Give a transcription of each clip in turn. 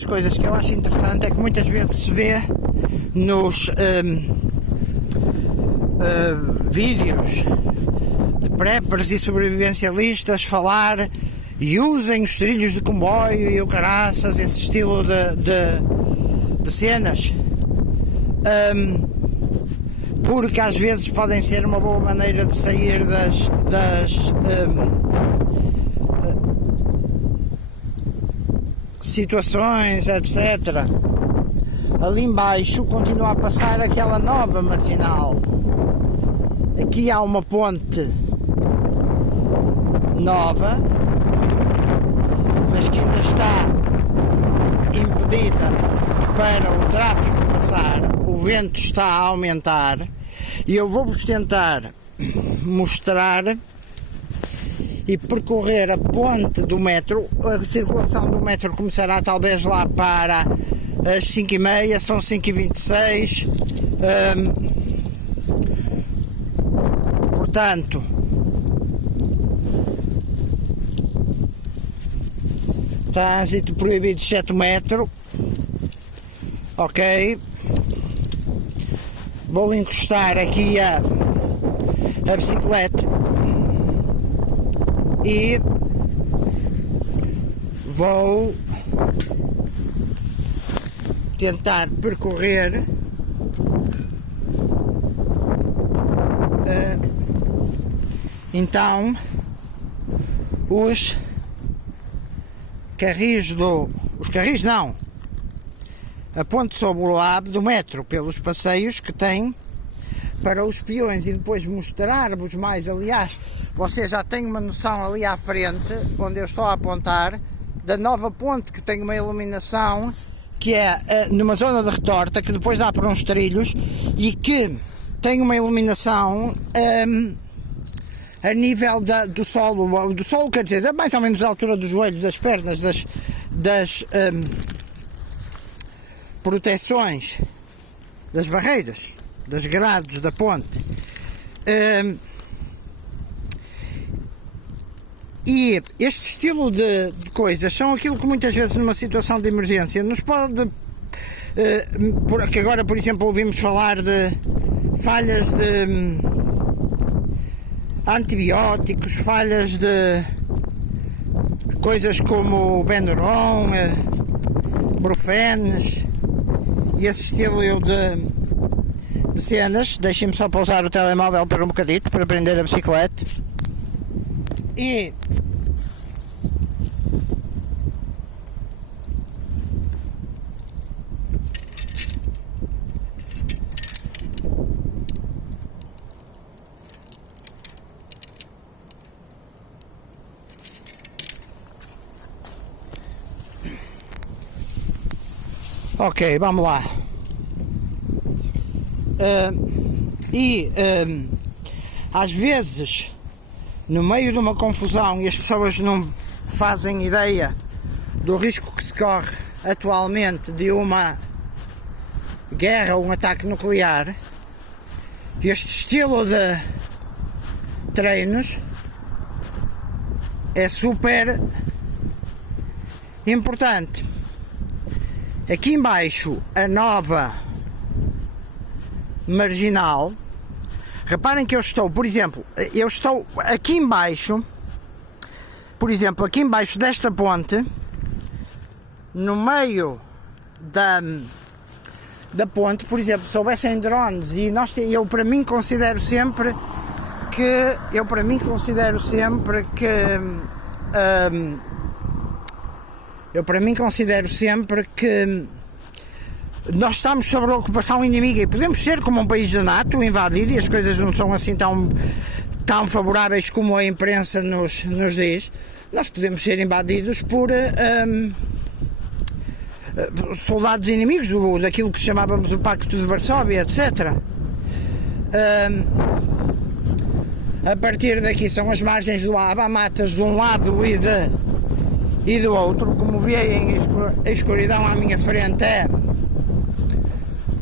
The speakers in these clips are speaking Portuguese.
As coisas que eu acho interessante é que muitas vezes se vê nos vídeos de preppers e sobrevivencialistas falar e usem os trilhos de comboio e o caraças, esse estilo de cenas, porque às vezes podem ser uma boa maneira de sair das situações, etc. Ali embaixo continua a passar aquela nova marginal. Aqui há uma ponte nova, mas que ainda está impedida para o tráfego passar. O vento está a aumentar e eu vou-vos tentar mostrar e percorrer a ponte do metro. A circulação do metro começará talvez lá para as 5h30, são 5h26. Portanto, trânsito proibido exceto metro. Ok, vou encostar aqui a bicicleta e vou tentar percorrer então os carris a ponte sobre o lado do metro, pelos passeios que tem para os peões, e depois mostrar-vos mais. Aliás, vocês já têm uma noção ali à frente, onde eu estou a apontar, da nova ponte que tem uma iluminação que é numa zona de retorta, que depois dá para uns trilhos e que tem uma iluminação a nível do solo, quer dizer, mais ou menos da altura dos joelhos, das pernas, das proteções, das barreiras, dos grades da ponte. E este estilo de coisas são aquilo que muitas vezes numa situação de emergência nos pode, porque agora, por exemplo, ouvimos falar de falhas de antibióticos, falhas de coisas como o Benuron, Brufenes e esse estilo de cenas. Deixem-me só pausar o telemóvel por um bocadito para prender a bicicleta. E ok, vamos lá. Às vezes, no meio de uma confusão, e as pessoas não fazem ideia do risco que se corre atualmente de uma guerra ou um ataque nuclear, este estilo de treinos é super importante. Aqui embaixo, a nova marginal. Reparem que eu estou, por exemplo, aqui embaixo, por exemplo, aqui embaixo desta ponte, no meio da ponte, por exemplo, se houvessem drones, e eu para mim considero sempre que nós estamos sob a ocupação inimiga e podemos ser como um país da NATO, invadir, e as coisas não são assim tão favoráveis como a imprensa nos diz. Nós podemos ser invadidos por soldados inimigos daquilo que chamávamos o Pacto de Varsóvia, etc. A partir daqui são as margens do Aba, matas de um lado e do outro. Como veem, a escuridão à minha frente é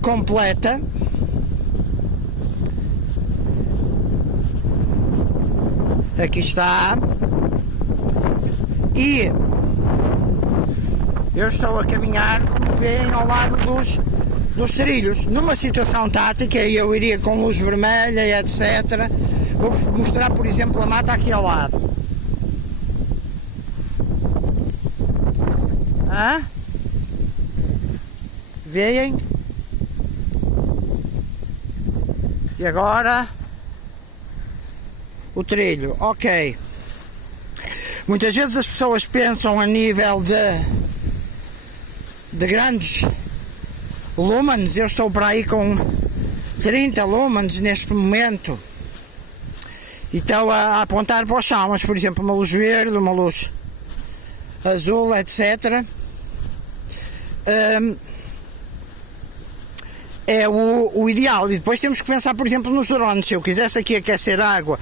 completa. Aqui está. E eu estou a caminhar, como veem, ao lado dos trilhos. Numa situação tática, eu iria com luz vermelha, etc. Vou mostrar, por exemplo, a mata aqui ao lado. Veem? E agora o trilho, ok. Muitas vezes as pessoas pensam a nível de grandes lumens. Eu estou por aí com 30 lumens neste momento e estou a apontar para o chão, mas por exemplo uma luz verde, uma luz azul, etc. É o ideal. E depois temos que pensar, por exemplo, nos drones. Se eu quisesse aqui aquecer água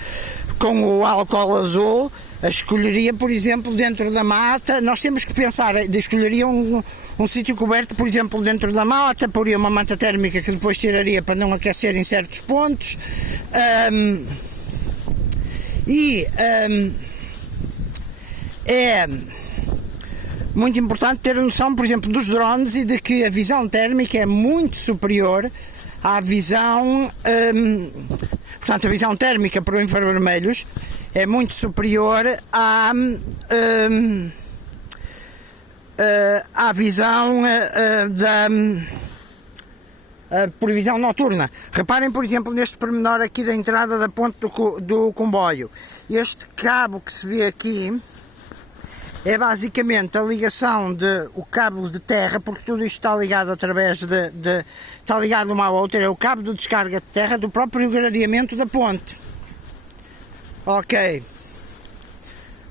com o álcool azul, escolheria, por exemplo, dentro da mata. Nós temos que pensar, escolheria um sítio coberto, por exemplo, dentro da mata, poria uma manta térmica que depois tiraria para não aquecer em certos pontos. É muito importante ter a noção, por exemplo, dos drones e de que a visão térmica é muito superior à visão, portanto, a visão térmica para infravermelhos é muito superior à visão por visão noturna. Reparem, por exemplo, neste pormenor aqui da entrada da ponte do comboio. Este cabo que se vê aqui é basicamente a ligação o cabo de terra, porque tudo isto está ligado através está ligado uma à outra, é o cabo de descarga de terra do próprio gradeamento da ponte. Ok.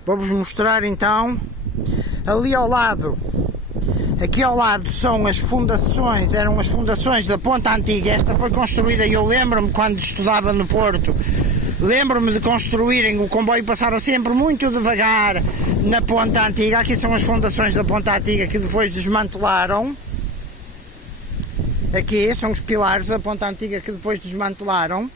Vou-vos mostrar então, ali ao lado, aqui ao lado são as fundações, eram as fundações da ponte antiga. Esta foi construída, e eu lembro-me quando estudava no Porto, lembro-me de construírem, o comboio passava sempre muito devagar na ponte antiga. Aqui são as fundações da ponte antiga que depois desmantelaram. Aqui são os pilares da ponte antiga que depois desmantelaram.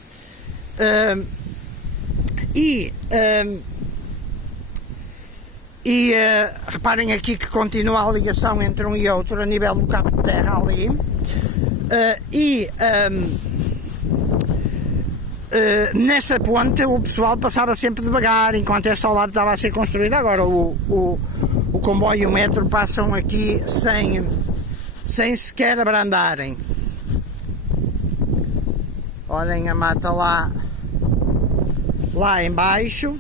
Reparem aqui que continua a ligação entre um e outro a nível do cabo de terra ali. Nessa ponte o pessoal passava sempre devagar, enquanto esta ao lado estava a ser construída. Agora o comboio e o metro passam aqui sem sequer abrandarem. Olhem a mata lá embaixo.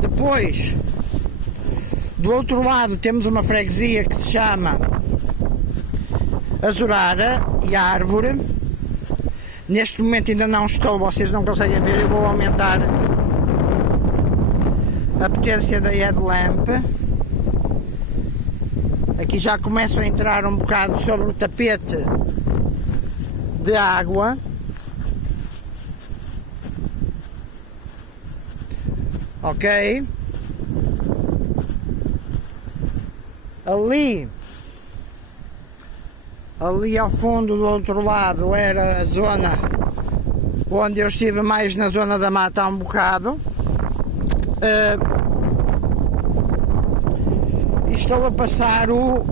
Depois, do outro lado, temos uma freguesia que se chama Azurara e Árvore. Neste momento ainda não estou, vocês não conseguem ver, eu vou aumentar a potência da headlamp. Aqui já começo a entrar um bocado sobre o tapete de água. Ok? Ali ao fundo do outro lado era a zona onde eu estive mais na zona da mata há um bocado. Estou a passar o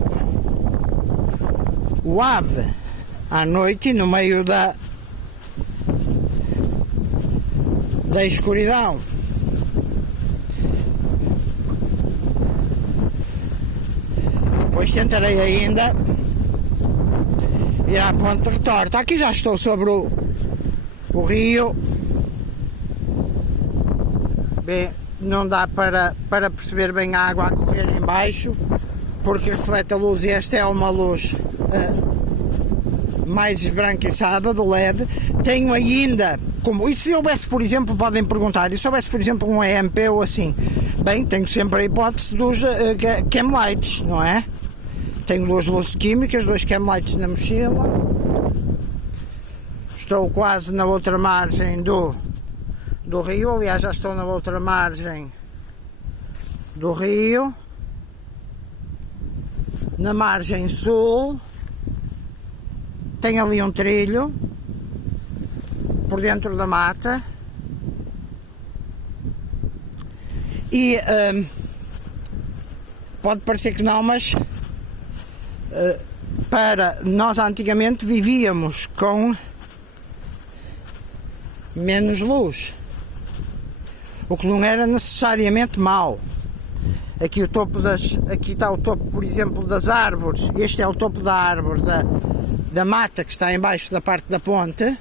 ave à noite no meio da escuridão. Depois tentarei ainda ir à ponte retorta. Aqui já estou sobre o rio. Bem, não dá para perceber bem a água a correr em baixo, porque reflete a luz, e esta é uma luz mais esbranquiçada do LED. Tenho ainda, e se houvesse, por exemplo, podem perguntar, e se houvesse, por exemplo, um EMP ou assim? Bem, tenho sempre a hipótese dos cam lights, não é? Tenho duas luzes químicas, dois cam lights na mochila. Estou quase na outra margem do rio, aliás já estou na outra margem do rio. Na margem sul tem ali um trilho por dentro da mata pode parecer que não, mas para nós antigamente vivíamos com menos luz, o que não era necessariamente mau. Aqui está o topo, por exemplo, das árvores. Este é o topo da árvore da mata que está embaixo da parte da ponte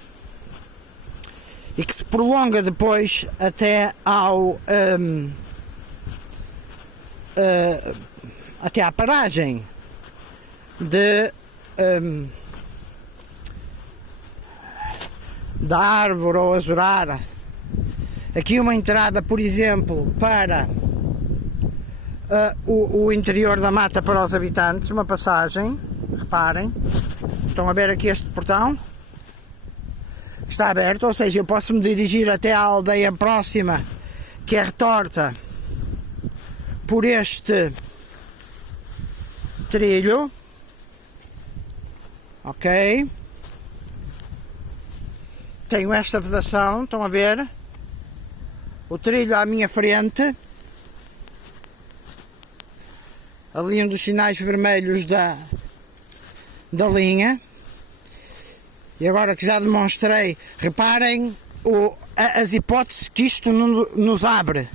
e que se prolonga depois até até à paragem da árvore ou azurara. Aqui uma entrada, por exemplo, para o interior da mata para os habitantes, uma passagem, reparem, estão a ver aqui este portão, está aberto, ou seja, eu posso me dirigir até à aldeia próxima, que é Retorta, por este trilho, ok? Tenho esta vedação, estão a ver? O trilho à minha frente, ali um dos sinais vermelhos da linha. E agora que já demonstrei, reparem as hipóteses que isto nos abre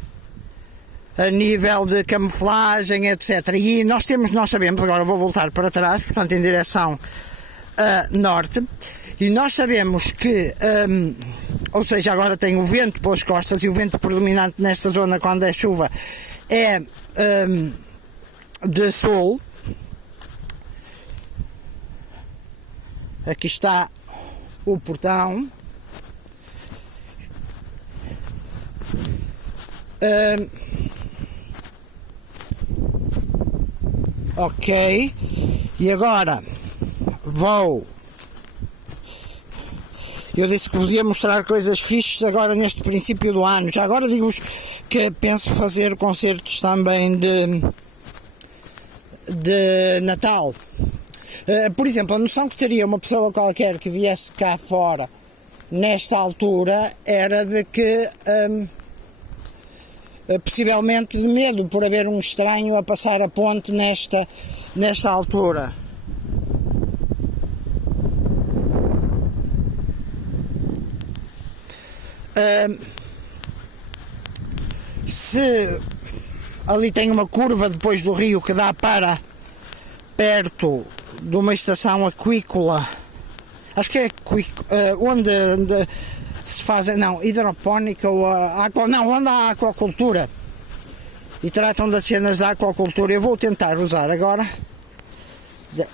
a nível de camuflagem, etc. E nós sabemos, agora vou voltar para trás, portanto em direção norte, e nós sabemos que, ou seja, agora tem o vento pelas costas, e o vento predominante nesta zona quando é chuva é de sul. Aqui está o portão. Ok, e agora eu disse que vos ia mostrar coisas fixes agora neste princípio do ano. Já agora digo-vos que penso fazer concertos também de Natal. Por exemplo, a noção que teria uma pessoa qualquer que viesse cá fora nesta altura era de que possivelmente de medo por haver um estranho a passar a ponte nesta altura. Se ali tem uma curva depois do rio que dá para perto de uma estação aquícola, acho que é onde se faz, hidropónica ou onde há aquacultura e tratam das cenas da aquacultura. Eu vou tentar usar agora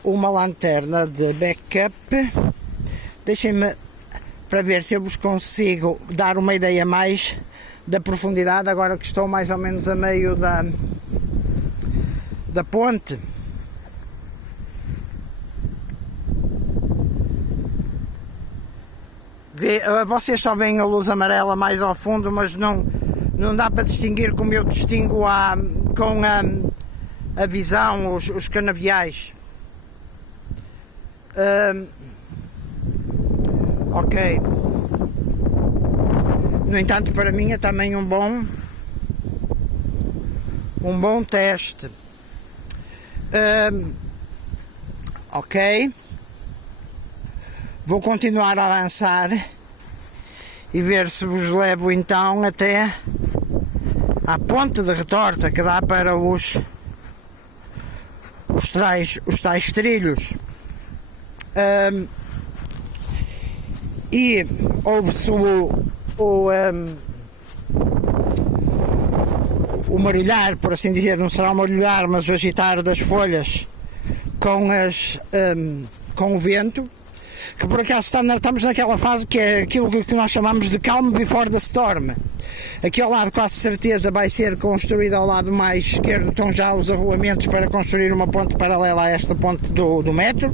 uma lanterna de backup. Deixem-me para ver se eu vos consigo dar uma ideia mais da profundidade, agora que estou mais ou menos a meio da ponte. Vocês só veem a luz amarela mais ao fundo, mas não dá para distinguir como eu distingo com a visão, os canaviais. Ok. No entanto, para mim é também um bom teste. Ok. Vou continuar a avançar e ver se vos levo então até à ponte de Retorta, que dá para os tais trilhos. E ouve-se o marilhar, por assim dizer, não será o marilhar, mas o agitar das folhas com o vento, que por acaso estamos naquela fase que é aquilo que nós chamamos de calm before the storm. Aqui ao lado, quase certeza, vai ser construído ao lado mais esquerdo, estão já os arruamentos para construir uma ponte paralela a esta ponte do metro,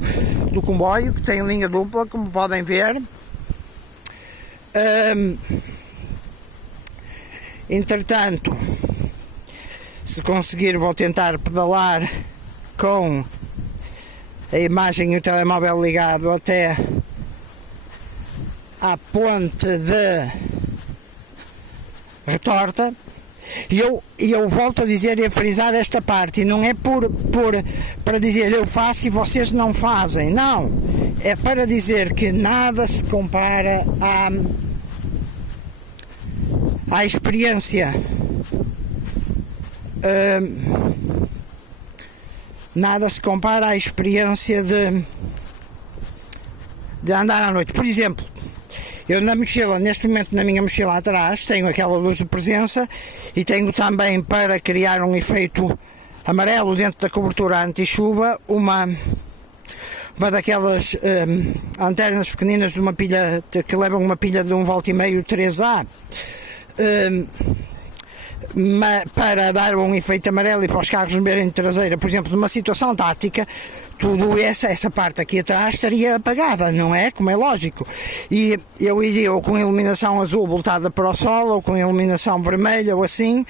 do comboio, que tem linha dupla, como podem ver. Entretanto, se conseguir, vou tentar pedalar com a imagem e o telemóvel ligado até à ponte de Retorta. E eu volto a dizer e a frisar esta parte, e não é para dizer eu faço e vocês não fazem, não, é para dizer que nada se compara à experiência, nada se compara à experiência de andar à noite. Por exemplo, eu na mochila, neste momento na minha mochila atrás, tenho aquela luz de presença e tenho também, para criar um efeito amarelo dentro da cobertura anti-chuva, uma daquelas antenas pequeninas de uma pilha, que levam uma pilha de 1,5 V 3A, para dar um efeito amarelo e para os carros verem de traseira, por exemplo, numa situação tática. Tudo essa parte aqui atrás estaria apagada, não é? Como é lógico. E eu iria ou com iluminação azul voltada para o sol, ou com iluminação vermelha, ou assim.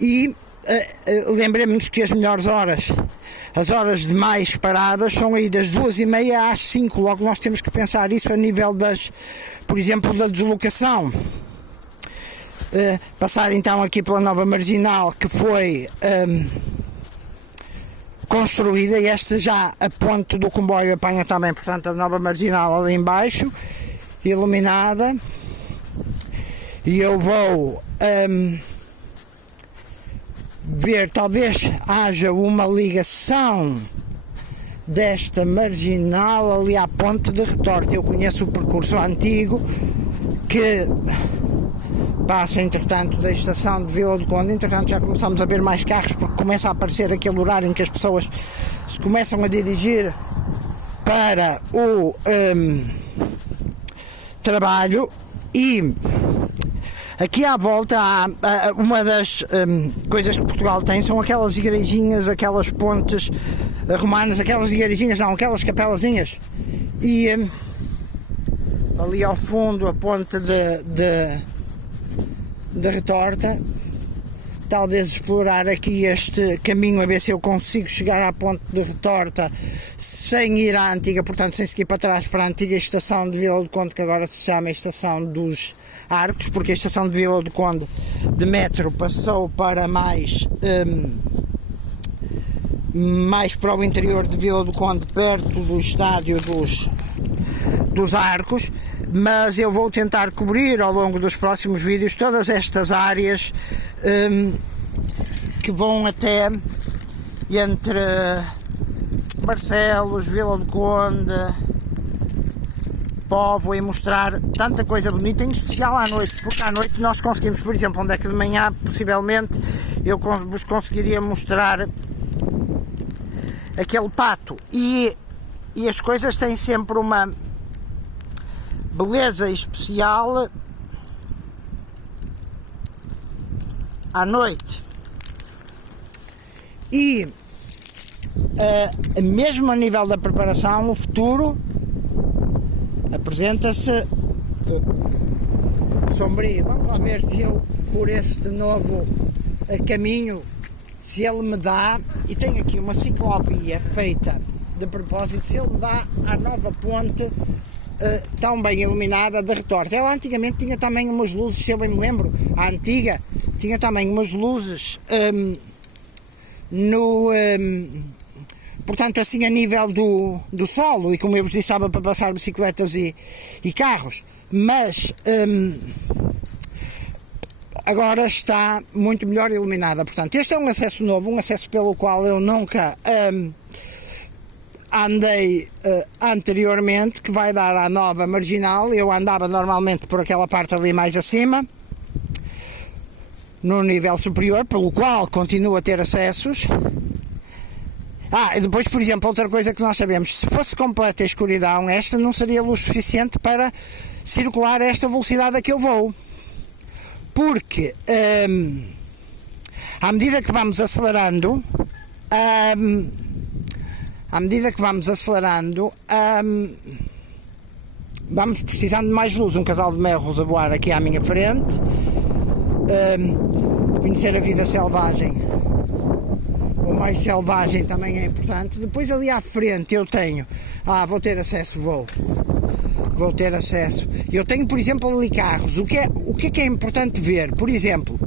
E lembremos-nos que as melhores horas, as horas de mais paradas, são aí das 2h30 às 5. Logo nós temos que pensar isso a nível por exemplo, da deslocação. Passar então aqui pela nova marginal, que foi construída, e esta já a ponte do comboio apanha também, portanto, a nova marginal ali embaixo, iluminada. E eu vou ver, talvez haja uma ligação desta marginal ali à ponte de Retorta. Eu conheço o percurso antigo que passa, entretanto, da estação de Vila do Conde. Entretanto, já começamos a ver mais carros, porque começa a aparecer aquele horário em que as pessoas se começam a dirigir para o trabalho. E aqui à volta há uma das coisas que Portugal tem, são aquelas igrejinhas, aquelas pontes romanas, aquelas igrejinhas, não, aquelas capelazinhas. E ali ao fundo a ponte de Retorta, talvez explorar aqui este caminho, a ver se eu consigo chegar à ponte de Retorta sem ir à antiga, portanto sem seguir para trás para a antiga estação de Vila do Conde, que agora se chama Estação dos Arcos, porque a estação de Vila do Conde de metro passou para mais para o interior de Vila do Conde, perto do estádio dos Arcos. Mas eu vou tentar cobrir ao longo dos próximos vídeos todas estas áreas que vão até entre Barcelos, Vila do Conde, Póvoa, e mostrar tanta coisa bonita, em especial à noite, porque à noite nós conseguimos, por exemplo, onde é que de manhã possivelmente eu vos conseguiria mostrar aquele pato, e as coisas têm sempre uma beleza especial à noite. E mesmo a nível da preparação, o futuro apresenta-se sombrio. Vamos lá ver se eu, por este novo caminho, se ele me dá, e tenho aqui uma ciclovia feita de propósito, se ele me dá a nova ponte tão bem iluminada de Retorta. Ela antigamente tinha também umas luzes, se eu bem me lembro, a antiga tinha também umas luzes portanto assim a nível do solo, e como eu vos disse, estava para passar bicicletas e carros, mas agora está muito melhor iluminada. Portanto, este é um acesso novo, um acesso pelo qual eu nunca andei anteriormente, que vai dar à nova marginal. Eu andava normalmente por aquela parte ali mais acima, no nível superior, pelo qual continuo a ter acessos. E depois, por exemplo, outra coisa que nós sabemos, se fosse completa escuridão, esta não seria luz suficiente para circular a esta velocidade a que eu vou, porque à medida que vamos acelerando, vamos precisando de mais luz. Um casal de merros a voar aqui à minha frente, conhecer a vida selvagem, ou mais selvagem, também é importante. Depois ali à frente eu tenho, vou ter acesso, vou ter acesso. Eu tenho, por exemplo, ali carros. O que é importante ver? Por exemplo,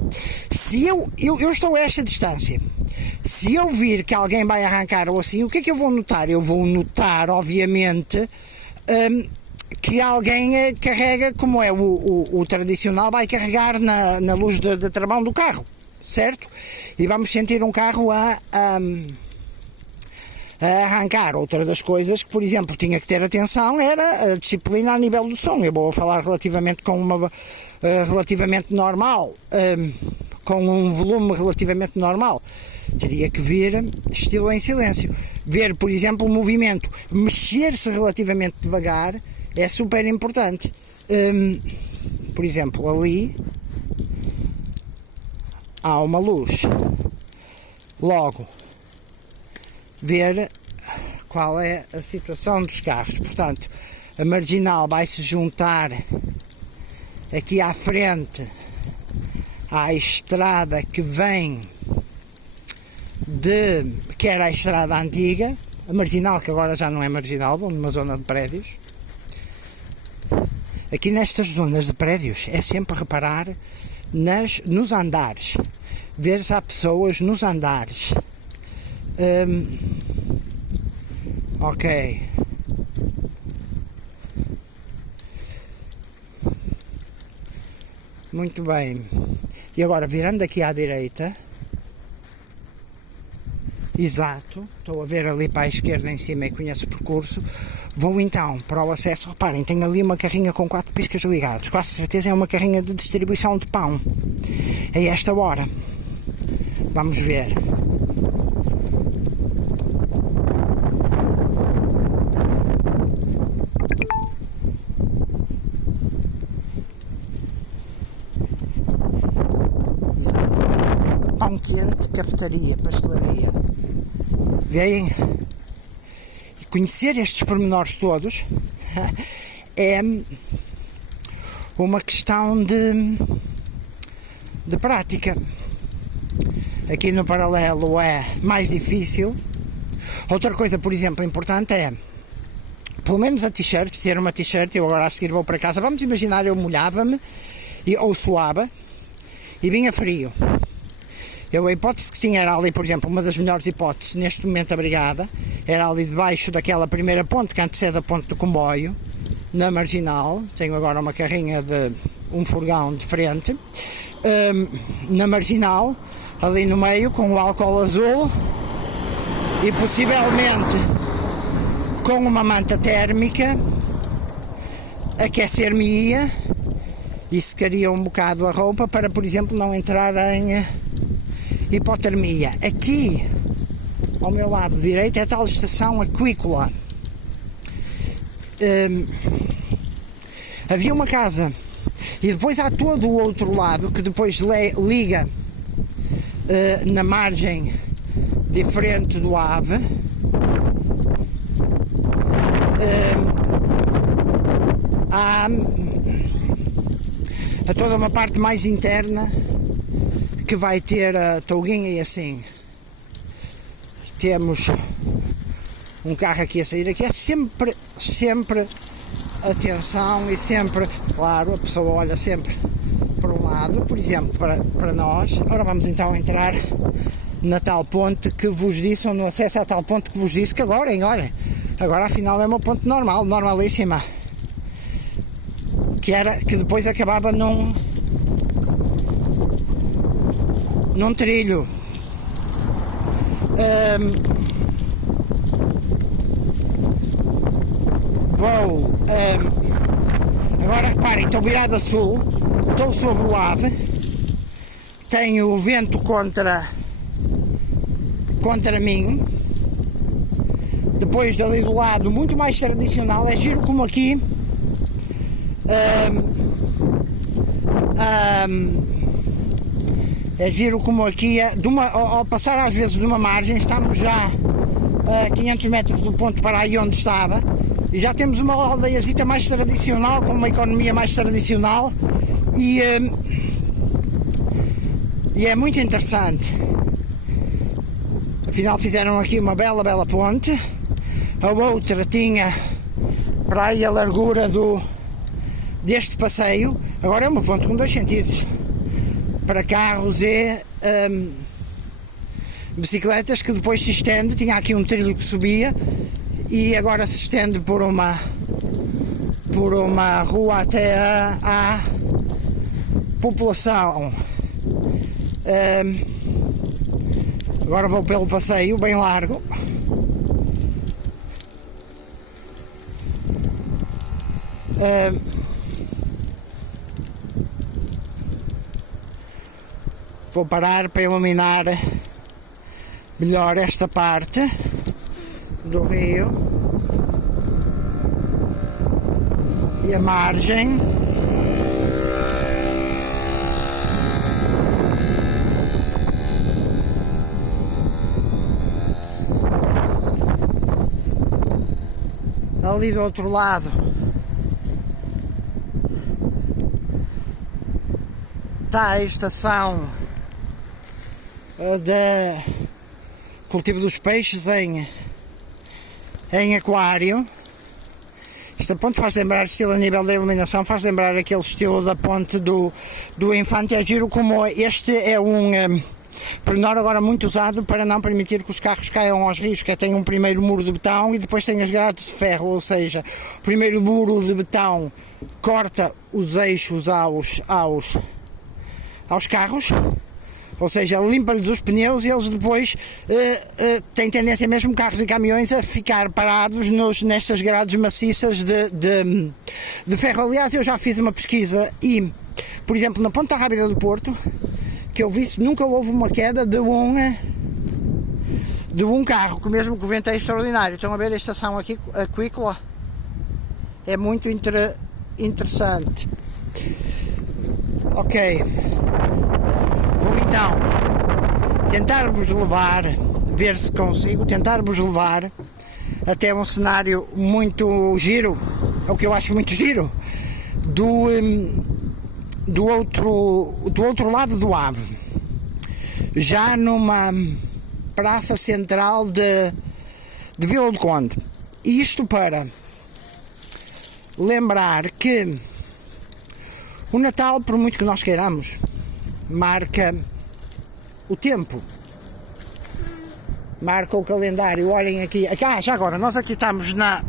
Se eu estou a esta distância, se eu vir que alguém vai arrancar ou assim, o que é que eu vou notar? Eu vou notar, obviamente, que alguém carrega, como é o tradicional, vai carregar na luz de travão do carro, certo? E vamos sentir um carro a arrancar. Outra das coisas que, por exemplo, tinha que ter atenção era a disciplina a nível do som. Eu vou falar relativamente com uma relativamente normal, com um volume relativamente normal. Teria que ver estilo em silêncio. Ver, por exemplo, o movimento. Mexer-se relativamente devagar é super importante. Por exemplo, ali há uma luz. Logo, ver qual é a situação dos carros. Portanto, a marginal vai se juntar aqui à frente à estrada que vem que era a estrada antiga, a marginal, que agora já não é marginal, vou numa zona de prédios. Aqui nestas zonas de prédios é sempre reparar nos andares, ver se há pessoas nos andares. Ok. Muito bem. E agora, virando aqui à direita, exato, estou a ver ali para a esquerda em cima e conheço o percurso. Vou então para o acesso. Reparem, tem ali uma carrinha com 4 piscas ligados. Com certeza é uma carrinha de distribuição de pão. A esta hora. Vamos ver. Pão quente, cafetaria, pastelaria. Veem? E conhecer estes pormenores todos é uma questão de prática. Aqui no paralelo é mais difícil. Outra coisa, por exemplo, importante é, pelo menos a t-shirt, ter uma t-shirt. Eu agora a seguir vou para casa. Vamos imaginar, eu molhava-me ou suava e vinha frio. A hipótese que tinha era ali, por exemplo, uma das melhores hipóteses neste momento abrigada, era ali debaixo daquela primeira ponte que antecede a ponte do comboio, na marginal. Tenho agora uma carrinha de um furgão de frente, na marginal, ali no meio, com o álcool azul e possivelmente com uma manta térmica, aquecer-me-ia e secaria um bocado a roupa para, por exemplo, não entrar em hipotermia. Aqui ao meu lado direito é a tal estação aquícola. Havia uma casa e depois há todo o outro lado que depois liga na margem diferente do Ave. Há toda uma parte mais interna que vai ter a touguinha e assim. Temos um carro aqui a sair. Aqui é sempre atenção e sempre, claro, a pessoa olha sempre para um lado, por exemplo, para nós. Agora vamos então entrar na tal ponte que vos disse, ou no acesso à tal ponte que vos disse, que agora, hein, olha, agora afinal é uma ponte normal, normalíssima, que depois acabava num trilho. Agora reparem, estou virado a sul, estou sobre o Ave, tenho o vento contra mim. Depois dali do lado, muito mais tradicional, é giro como aqui é giro como aqui ao passar às vezes de uma margem, estamos já a 500 metros do ponto para aí onde estava, e já temos uma aldeiazita mais tradicional, com uma economia mais tradicional, e é muito interessante. Afinal fizeram aqui uma bela ponte. A outra tinha para aí a largura deste passeio. Agora é uma ponte com 2 sentidos. para carros e bicicletas, que depois se estende. Tinha aqui um trilho que subia e agora se estende por uma rua até à população. Agora vou pelo passeio bem largo. Vou parar para iluminar melhor esta parte do rio e a margem. Ali do outro lado está a estação de cultivo dos peixes em aquário. Esta ponte faz lembrar, estilo a nível da iluminação, faz lembrar aquele estilo da ponte do Infante. É giro como este é um pormenor agora muito usado para não permitir que os carros caiam aos rios, que tem um primeiro muro de betão e depois tem as grades de ferro, ou seja, o primeiro muro de betão corta os eixos aos carros, ou seja, limpa-lhes os pneus e eles depois têm tendência, mesmo carros e caminhões, a ficar parados nestas grades maciças de ferro. Aliás, eu já fiz uma pesquisa e, por exemplo, na Ponta Rábida do Porto, que eu vi, nunca houve uma queda de um carro, que mesmo que o vento é extraordinário. Estão a ver a estação aqui, aquícola? É muito interessante. Ok. Vou então tentar-vos levar, ver se consigo, tentar-vos levar até um cenário muito giro, é o que eu acho muito giro, do outro lado do Ave, já numa praça central de Vila do Conde. Isto para lembrar que o Natal, por muito que nós queiramos, marca o tempo, marca o calendário. Olhem aqui, já agora, nós aqui estamos na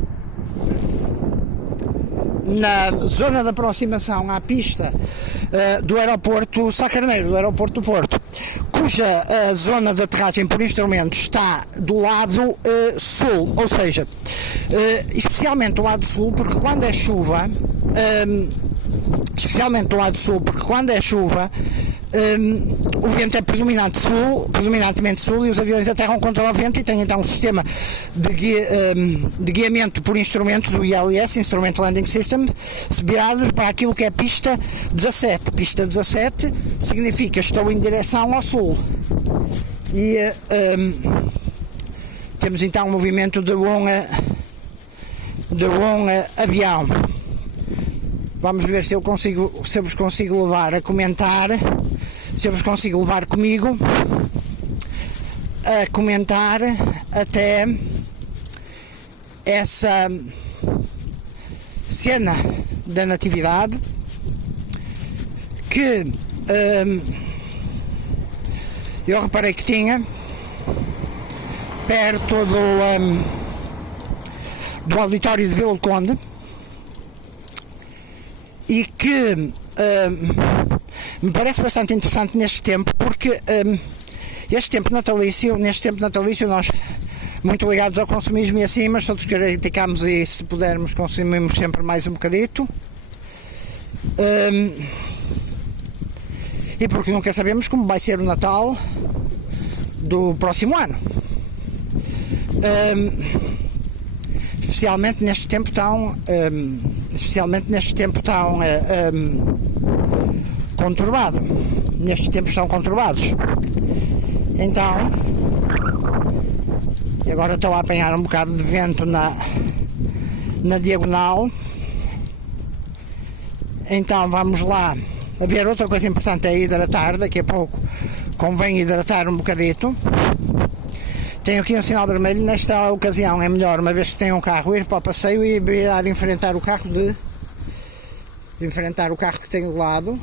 zona de aproximação à pista do aeroporto Sá Carneiro, do aeroporto do Porto, cuja zona de aterragem por instrumentos está do lado sul, ou seja, especialmente do lado sul, porque quando é chuva, o vento é predominantemente sul e os aviões aterram contra o vento e têm então um sistema de guiamento por instrumentos, o ILS, Instrument Landing System, virados para aquilo que é pista 17. Pista 17 significa estou em direção ao sul. E temos então um movimento de um avião. Vamos ver se eu vos consigo levar a comentar, se eu vos consigo levar comigo a comentar até essa cena da Natividade, que eu reparei que tinha perto do auditório de Vila do Conde, e que me parece bastante interessante neste tempo, porque neste tempo natalício nós, muito ligados ao consumismo e assim, mas todos criticamos e, se pudermos, consumimos sempre mais um bocadito, e porque nunca sabemos como vai ser o Natal do próximo ano, especialmente neste tempo tão conturbado, nestes tempos tão conturbados. Então, e agora estou a apanhar um bocado de vento na diagonal. Então vamos lá a ver. Outra coisa importante é hidratar. Daqui a pouco convém hidratar um bocadito. Tenho aqui um sinal vermelho. Nesta ocasião é melhor, uma vez que tem um carro, ir para o passeio e virar de enfrentar o carro que tenho do lado.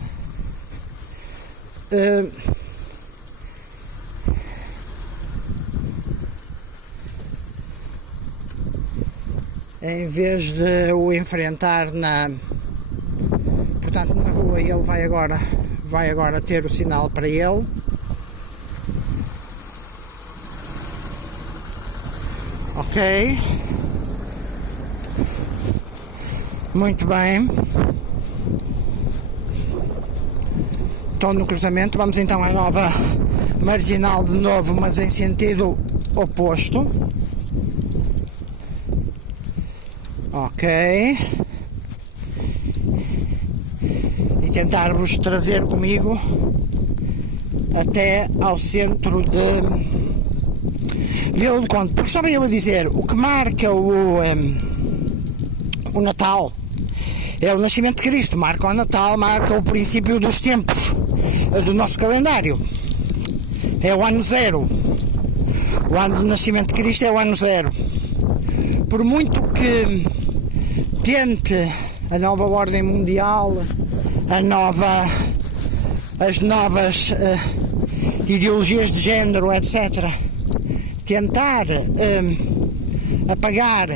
em vez de o enfrentar portanto na rua, ele vai agora ter o sinal para ele. Ok, muito bem, estou no cruzamento. Vamos então à nova marginal de novo, mas em sentido oposto. Ok, e tentar-vos trazer comigo até ao centro de Vila do Conde, porque estava eu a dizer, o que marca o Natal é o nascimento de Cristo, marca o Natal, marca o princípio dos tempos do nosso calendário, é o ano zero, o ano do nascimento de Cristo é o ano zero. Por muito que tente a nova ordem mundial, as novas ideologias de género, etc., tentar apagar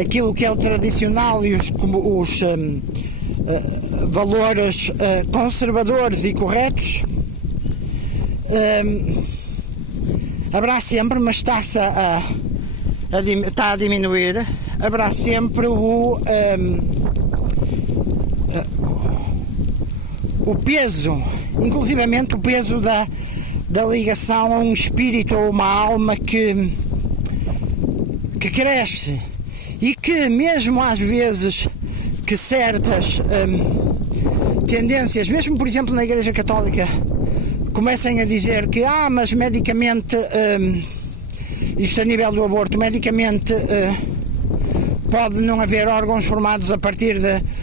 aquilo que é o tradicional e os valores conservadores e corretos, haverá sempre, mas está a diminuir, haverá sempre o peso, inclusivamente o peso da ligação a um espírito ou uma alma que cresce, e que mesmo às vezes que certas tendências, mesmo por exemplo na Igreja Católica, comecem a dizer que mas medicamente isto a nível do aborto, medicamente pode não haver órgãos formados a partir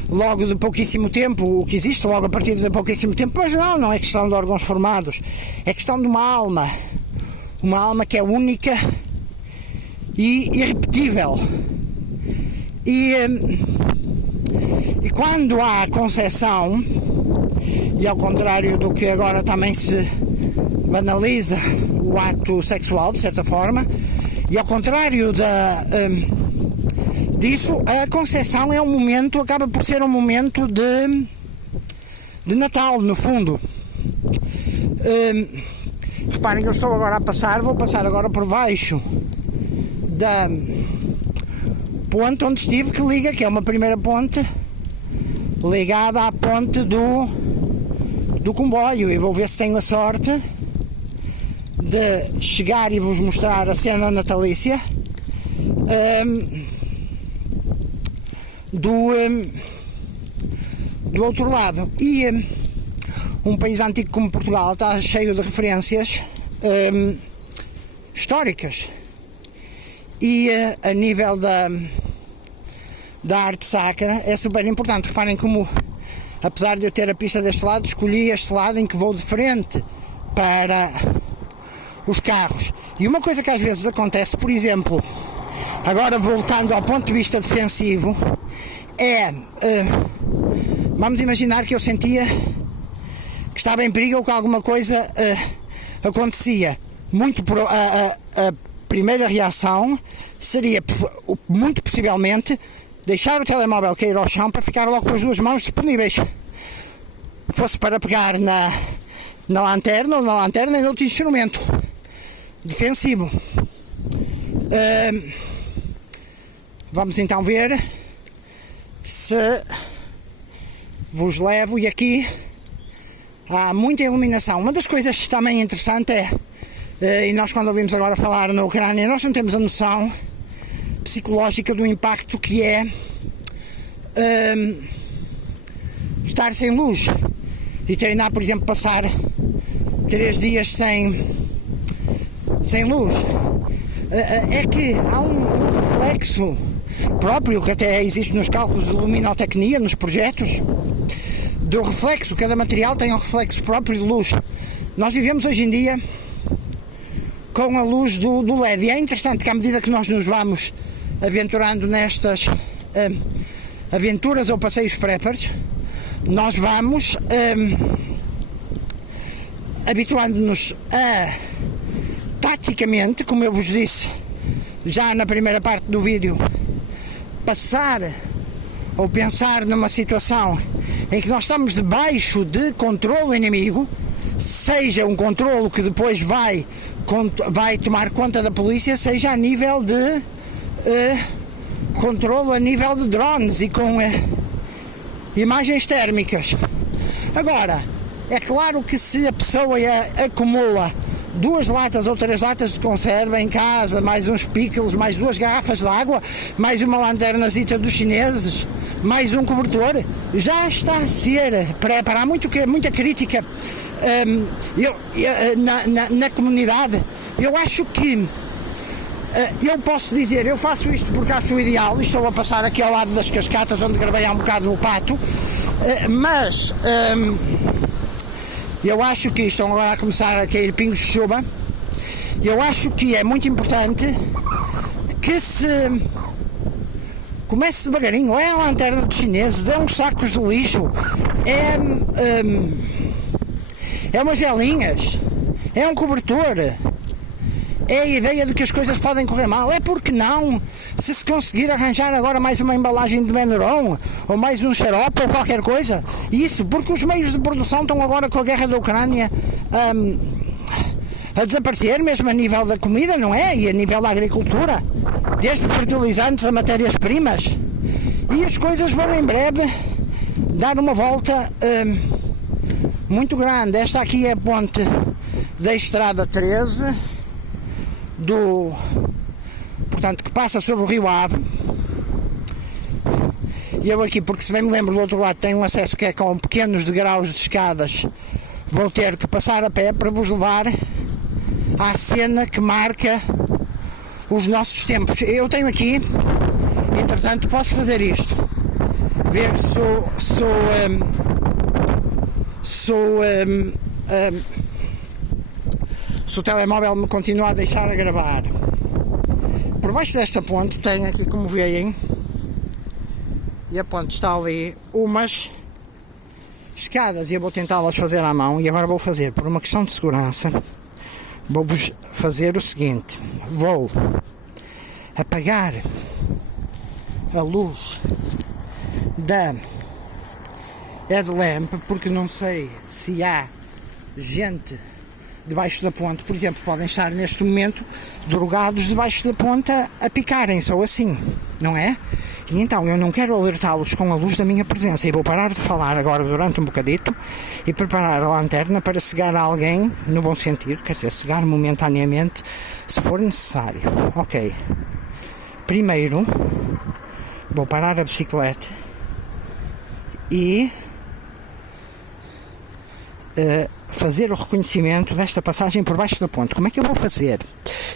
logo de pouquíssimo tempo, o que existe logo a partir de pouquíssimo tempo, mas não é questão de órgãos formados, é questão de uma alma que é única e irrepetível. E quando há concepção, e ao contrário do que agora também se banaliza o ato sexual, de certa forma, e ao contrário disso, a concepção é acaba por ser um momento de Natal, no fundo. Reparem que eu estou agora vou passar agora por baixo da ponte onde estive, que é uma primeira ponte ligada à ponte do comboio, e vou ver se tenho a sorte de chegar e vos mostrar a cena natalícia do outro lado. E um país antigo como Portugal está cheio de referências históricas, e a nível da arte sacra é super importante. Reparem como, apesar de eu ter a pista deste lado, escolhi este lado em que vou de frente para os carros. E uma coisa que às vezes acontece, por exemplo, agora voltando ao ponto de vista defensivo, vamos imaginar que eu sentia que estava em perigo ou que alguma coisa acontecia. A primeira reação seria, muito possivelmente, deixar o telemóvel cair ao chão para ficar logo com as duas mãos disponíveis. Fosse para pegar na lanterna ou na lanterna em outro instrumento defensivo. Vamos então ver se vos levo, e aqui há muita iluminação. Uma das coisas também interessante e nós quando ouvimos agora falar na Ucrânia, nós não temos a noção psicológica do impacto que é estar sem luz e treinar, por exemplo, passar 3 dias sem luz. É que há um reflexo próprio que até existe nos cálculos de luminotecnia, nos projetos, do reflexo. Cada material tem um reflexo próprio de luz. Nós vivemos hoje em dia com a luz do LED, e é interessante que à medida que nós nos vamos aventurando nestas aventuras ou passeios preppers, nós vamos habituando-nos a, taticamente, como eu vos disse já na primeira parte do vídeo, passar ou pensar numa situação em que nós estamos debaixo de controlo inimigo, seja um controlo que depois vai tomar conta da polícia, seja a nível de controlo a nível de drones e com imagens térmicas. Agora, é claro que se a pessoa acumula 2 latas ou 3 latas de conserva em casa, mais uns pickles, mais 2 garrafas de água, mais uma lanternazita dos chineses, mais um cobertor, já está a ser, para muita crítica na comunidade. Eu acho que eu posso dizer, eu faço isto porque acho o ideal, estou a passar aqui ao lado das cascatas onde gravei há um bocado o pato, mas eu acho que estão agora a começar a cair pingos de chuva. Eu acho que é muito importante que se comece devagarinho. É a lanterna dos chineses, é uns sacos de lixo, é umas velinhas, é um cobertor, é a ideia de que as coisas podem correr mal. É porque não, se conseguir arranjar agora mais uma embalagem de Benuron ou mais um xarope ou qualquer coisa, isso, porque os meios de produção estão agora com a guerra da Ucrânia a desaparecer, mesmo a nível da comida, não é? E a nível da agricultura, desde fertilizantes a matérias-primas, e as coisas vão em breve dar uma volta muito grande. Esta aqui é a ponte da Estrada 13 portanto, que passa sobre o Rio Ave. E eu aqui, porque se bem me lembro, do outro lado tem um acesso que é com pequenos degraus de escadas, vou ter que passar a pé para vos levar à cena que marca os nossos tempos. Eu tenho aqui, entretanto, posso fazer isto, ver se o telemóvel me continua a deixar a gravar. Por baixo desta ponte tem aqui, como veem, e a ponte está ali, umas escadas, e eu vou tentá-las fazer à mão. E agora vou fazer, por uma questão de segurança, vou-vos fazer o seguinte: vou apagar a luz da headlamp, porque não sei se há gente debaixo da ponte. Por exemplo, podem estar neste momento drogados debaixo da ponte a picarem-se ou assim, não é? E então eu não quero alertá-los com a luz da minha presença, e vou parar de falar agora durante um bocadito e preparar a lanterna para cegar alguém, no bom sentido, quer dizer, cegar momentaneamente se for necessário. Ok, primeiro vou parar a bicicleta e fazer o reconhecimento desta passagem por baixo da ponte. Como é que eu vou fazer?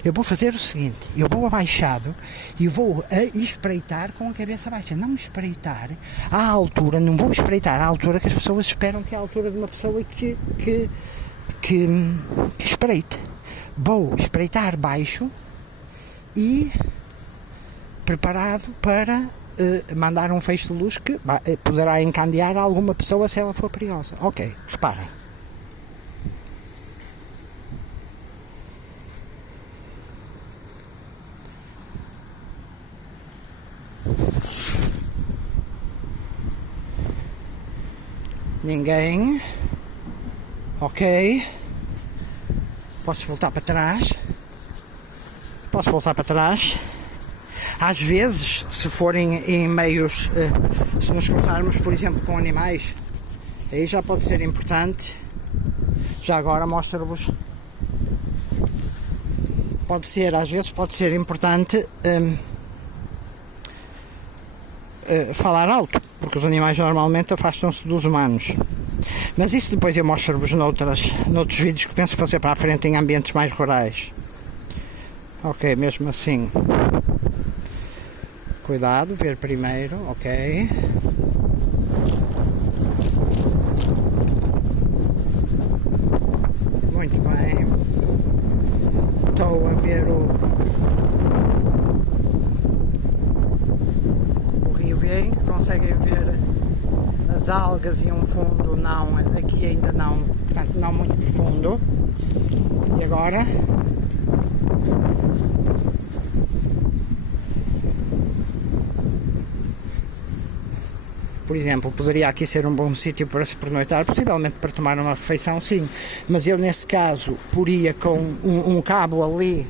Eu vou fazer o seguinte: eu vou abaixado e vou espreitar com a cabeça baixa, não espreitar à altura, não vou espreitar à altura que as pessoas esperam, que é a altura de uma pessoa que espreite. Vou espreitar baixo e preparado para mandar um feixe de luz que poderá encandear alguma pessoa se ela for perigosa. Ok, reparem. Ninguém. Ok. Posso voltar para trás. Às vezes, se forem em meios, se nos cruzarmos, por exemplo, com animais, aí já pode ser importante. Já agora mostro-vos. Às vezes pode ser importante falar alto, porque os animais normalmente afastam-se dos humanos. Mas isso depois eu mostro-vos noutros vídeos que penso fazer para a frente em ambientes mais rurais. Ok, mesmo assim, cuidado, ver primeiro, ok. Muito bem. Estou a ver o rio. Veem, conseguem ver as algas e um fundo não, aqui ainda não, portanto não muito profundo. E agora por exemplo, poderia aqui ser um bom sítio para se pernoitar, possivelmente para tomar uma refeição, sim, mas eu nesse caso poria com um cabo ali,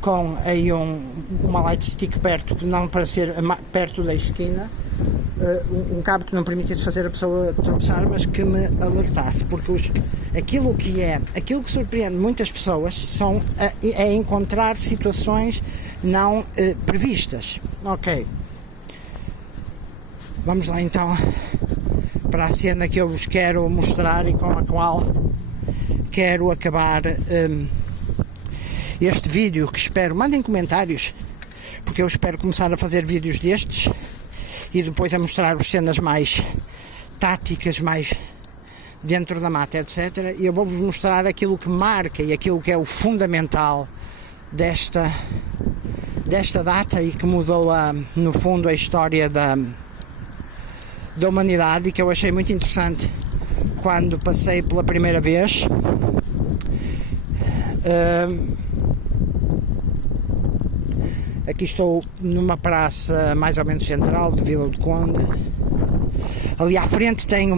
com aí uma light stick perto, não para ser perto da esquina, um cabo que não permitisse fazer a pessoa tropeçar, mas que me alertasse, porque aquilo que surpreende muitas pessoas é encontrar situações não previstas. Ok. Vamos lá então para a cena que eu vos quero mostrar e com a qual quero acabar este vídeo, que espero, mandem comentários, porque eu espero começar a fazer vídeos destes e depois a mostrar-vos cenas mais táticas, mais dentro da mata, etc. E eu vou-vos mostrar aquilo que marca e aquilo que é o fundamental desta data e que mudou no fundo a história da humanidade, e que eu achei muito interessante quando passei pela primeira vez. Aqui estou numa praça mais ou menos central de Vila do Conde. Ali à frente tem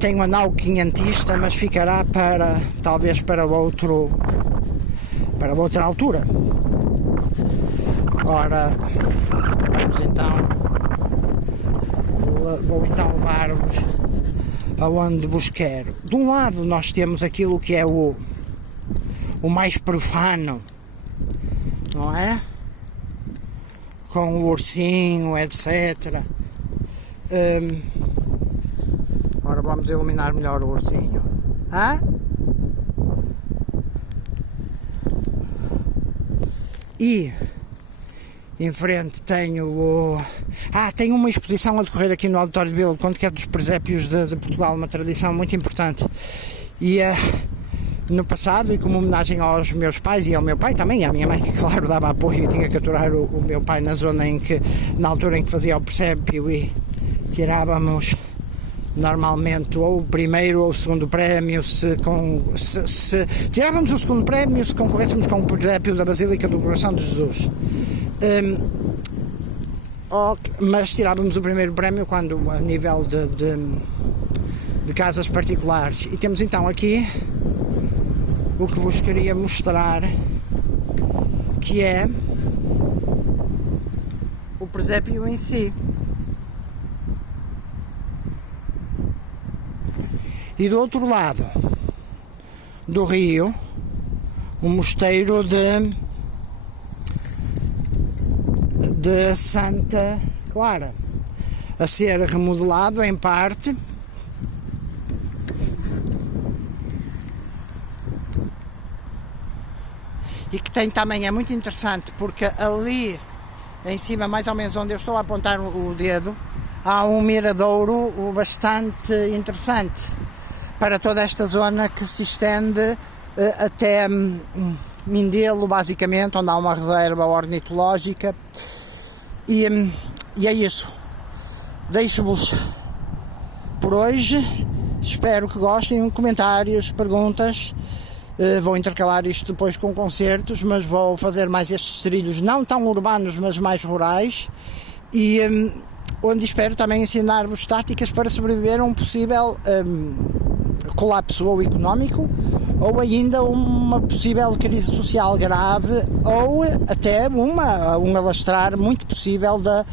tem uma nau quinhentista, mas ficará talvez para outra altura. Ora, vou então levar-vos aonde vos quero. De um lado nós temos aquilo que é o mais profano, não é? Com o ursinho, etc. Ora, vamos iluminar melhor o ursinho. E em frente tenho tenho uma exposição a decorrer aqui no auditório de Vila do Conde, que é dos presépios de Portugal, uma tradição muito importante. E no passado, e como homenagem aos meus pais e ao meu pai também, e à minha mãe, que claro dava apoio e tinha que aturar o meu pai na zona na altura em que fazia o presépio, e tirávamos normalmente ou o primeiro ou o segundo prémio, se tirávamos o segundo prémio se concorrêssemos com o presépio da Basílica do Coração de Jesus. Mas tirávamos o primeiro prémio quando a nível de casas particulares. E temos então aqui o que vos queria mostrar, que é o presépio em si. E do outro lado do rio, o mosteiro de Santa Clara, a ser remodelado em parte, e que tem também, é muito interessante, porque ali em cima, mais ou menos onde eu estou a apontar o dedo, há um miradouro bastante interessante para toda esta zona, que se estende até Mindelo, basicamente, onde há uma reserva ornitológica. E é isso. Deixo-vos por hoje. Espero que gostem. Comentários, perguntas. Vou intercalar isto depois com concertos, mas vou fazer mais estes trilhos não tão urbanos, mas mais rurais, e onde espero também ensinar-vos táticas para sobreviver a um possível colapso ou económico, ou ainda uma possível crise social grave, ou até um alastrar muito possível da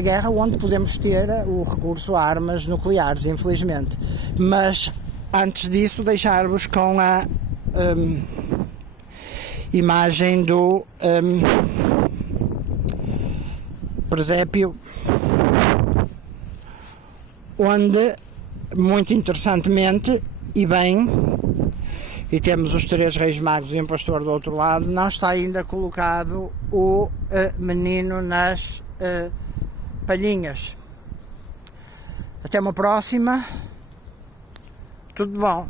guerra, onde podemos ter o recurso a armas nucleares, infelizmente. Mas antes disso, deixar-vos com a imagem do presépio, onde, muito interessantemente e bem, e temos os 3 reis magos e um pastor do outro lado, não está ainda colocado o menino nas palhinhas. Até uma próxima. Tudo bom.